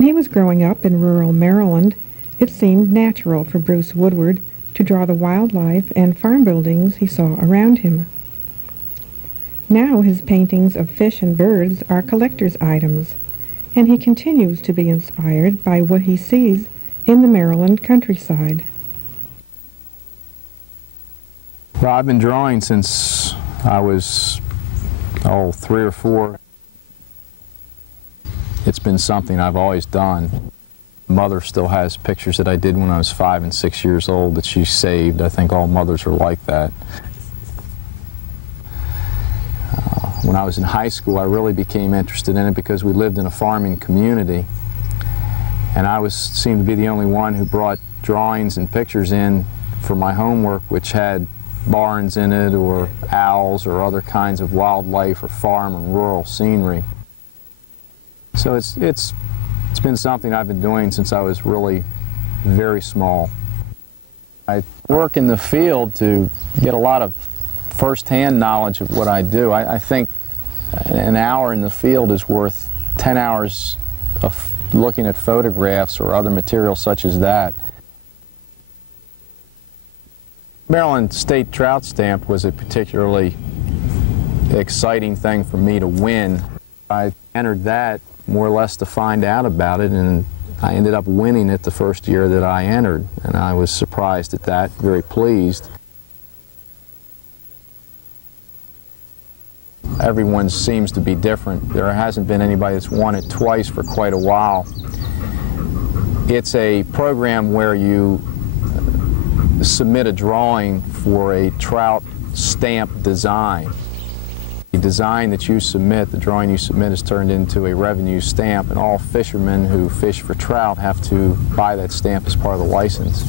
When he was growing up in rural Maryland, it seemed natural for Bruce Woodward to draw the wildlife and farm buildings he saw around him. Now his paintings of fish and birds are collector's items, and he continues to be inspired by what he sees in the Maryland countryside. Well, I've been drawing since I was, 3 or 4. It's been something I've always done. Mother still has pictures that I did when I was 5 and 6 years old that she saved. I think all mothers are like that. When I was in high school, I really became interested in it because we lived in a farming community, and I seemed to be the only one who brought drawings and pictures in for my homework, which had barns in it, or owls, or other kinds of wildlife, or farm and rural scenery. So it's been something I've been doing since I was really very small. I work in the field to get a lot of first-hand knowledge of what I do. I think an hour in the field is worth 10 hours of looking at photographs or other material such as that. Maryland State Trout Stamp was a particularly exciting thing for me to win. I entered that more or less to find out about it, and I ended up winning it the first year that I entered, and I was surprised at that, very pleased. Everyone seems to be different. There hasn't been anybody that's won it twice for quite a while. It's a program where you submit a drawing for a trout stamp design. The design that you submit, the drawing you submit, is turned into a revenue stamp, and all fishermen who fish for trout have to buy that stamp as part of the license.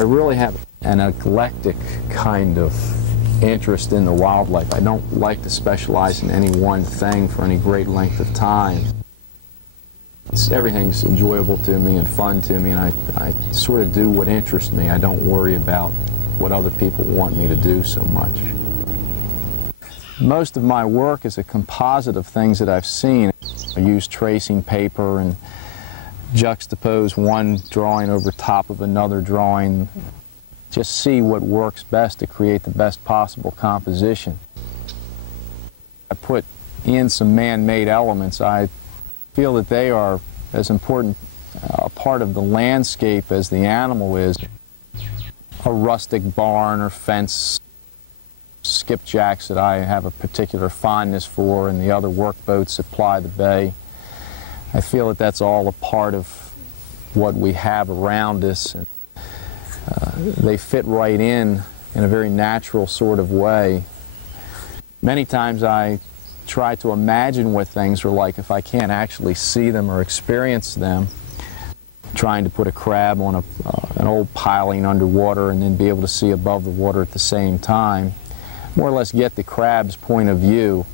I really have an eclectic kind of interest in the wildlife. I don't like to specialize in any one thing for any great length of time. Everything's enjoyable to me and fun to me, and I sort of do what interests me. I don't worry about what other people want me to do so much. Most of my work is a composite of things that I've seen. I use tracing paper and juxtapose one drawing over top of another drawing. Just see what works best to create the best possible composition. I put in some man-made elements. I feel that they are as important a part of the landscape as the animal is. A rustic barn or fence, skipjacks that I have a particular fondness for, and the other workboats that ply the bay. I feel that that's all a part of what we have around us. They fit right in a very natural sort of way. Many times I try to imagine what things are like if I can't actually see them or experience them. Trying to put a crab on an old piling underwater and then be able to see above the water at the same time. More or less get the crab's point of view.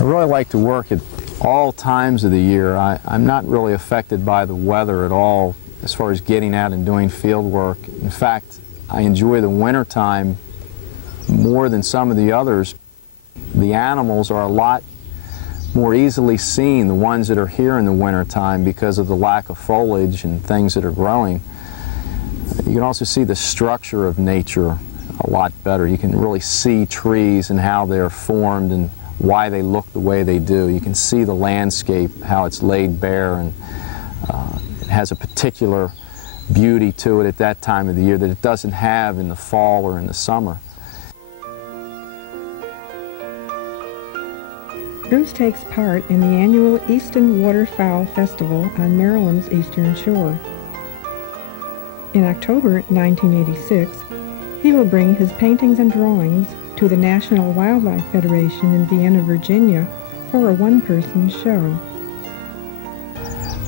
I really like to work at all times of the year. I'm not really affected by the weather at all as far as getting out and doing field work. In fact, I enjoy the winter time more than some of the others. The animals are a lot more easily seen, the ones that are here in the winter time, because of the lack of foliage and things that are growing. You can also see the structure of nature a lot better. You can really see trees and how they're formed and why they look the way they do. You can see the landscape, how it's laid bare, and it has a particular beauty to it at that time of the year that it doesn't have in the fall or in the summer. Bruce takes part in the annual Easton Waterfowl Festival on Maryland's Eastern Shore. In October 1986, he will bring his paintings and drawings to the National Wildlife Federation in Vienna, Virginia, for a one-person show.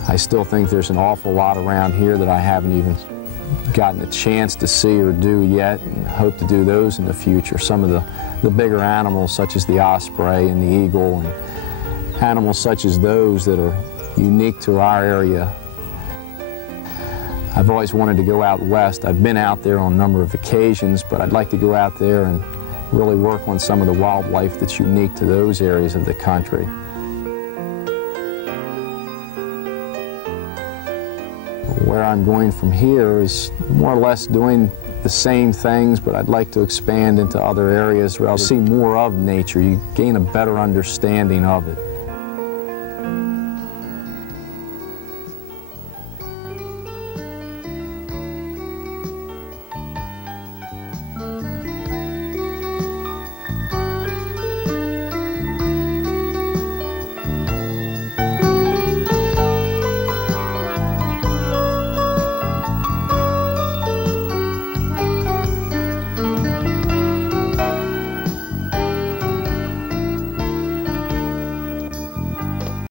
I still think there's an awful lot around here that I haven't even gotten a chance to see or do yet, and hope to do those in the future. Some of the bigger animals, such as the osprey and the eagle, and animals such as those that are unique to our area. I've always wanted to go out west. I've been out there on a number of occasions, but I'd like to go out there and really work on some of the wildlife that's unique to those areas of the country. Where I'm going from here is more or less doing the same things, but I'd like to expand into other areas where I'll see more of nature. You gain a better understanding of it.